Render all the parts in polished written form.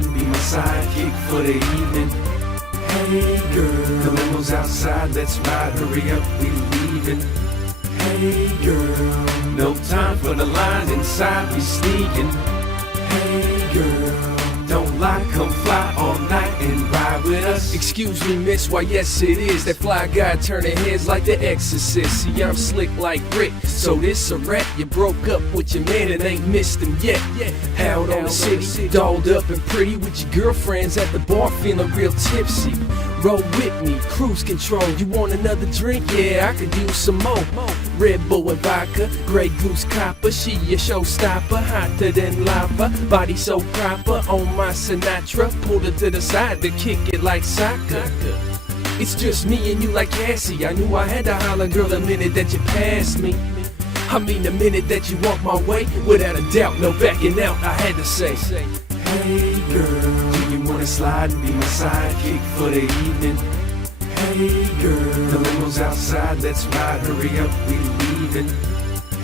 slide and be my sidekick for the evening? Hey girl, the limo's outside, let's ride, hurry up, we leaving. Hey girl, no time for the line inside, we sneaking. Hey girl, don't lie, come fly all night and ride with us. Excuse me, miss, why yes it is. That fly guy turning heads like the exorcist. See, I'm slick like Rick, so this a rap. You broke up with your man and ain't missed him yet. Out on the city, dolled up and pretty, with your girlfriends at the bar feeling real tipsy. Roll with me, cruise control. You want another drink? Yeah, I could use some more. Red Bull and vodka, Grey Goose copper. She a showstopper, hotter than lava. Body so proper, on my Sinatra. Pulled her to the side to kick it like soccer. It's just me and you like Cassie. I knew I had to holler, girl, the minute that you passed me. I mean the minute that you walked my way, without a doubt, no backing out, I had to say. Hey girl, do you wanna slide and be my sidekick for the evening? Hey girl, the limo's outside, let's ride, hurry up, we leaving.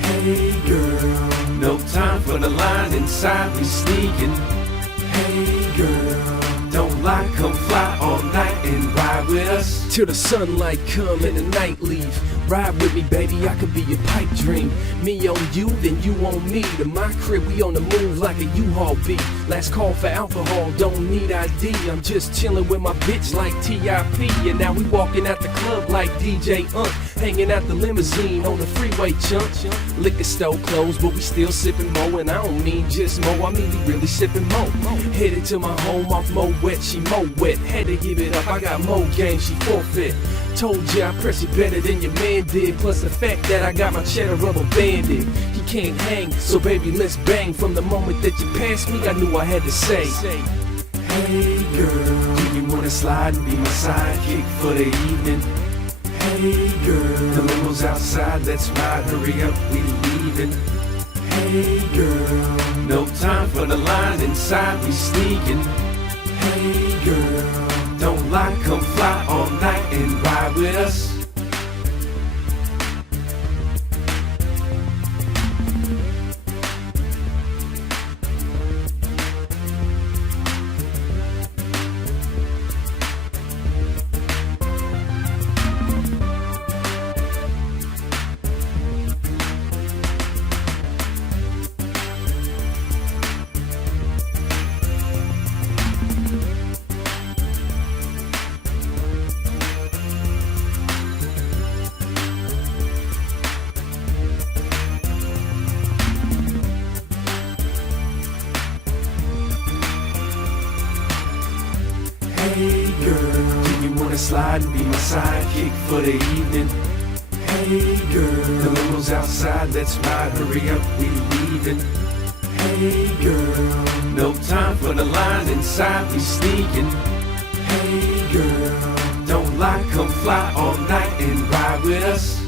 Hey girl, no time for the line inside, we sneaking. Hey girl, don't lie, come fly all night and ride with us. Till the sunlight come and the night leave. Ride with me, baby, I could be your pipe dream. Me on you, then you on me. To my crib, we on the move like a U-Haul B. Last call for alcohol, don't need ID. I'm just chilling with my bitch like T.I.P. And now we walking out the club like DJ hanging out the limousine on the freeway, chunk. Liquor store closed, but we still sipping mo. And I don't mean just mo, I mean we really sipping mo. Headed to my home off Mo Wet, she Mo Wet. Had to give it up, I got Mo game, she forfeit. Told you I press it better than your man did. Plus the fact that I got my cheddar rubber banded. He can't hang, so baby let's bang. From the moment that you passed me, I knew I had to say. Hey girl, do you wanna slide and be my sidekick for the evening? Hey girl, the limo's outside, let's ride, hurry up, we leaving. Hey girl, no time for the line inside, we sneaking. Hey girl, don't lie, come fly all night and ride with us. Hey girl, do you wanna slide and be my sidekick for the evening? Hey girl, the limo's outside, let's ride, hurry up, we leaving. Hey girl, no time for the line inside, we sneaking. Hey girl, don't lie, come fly all night and ride with us.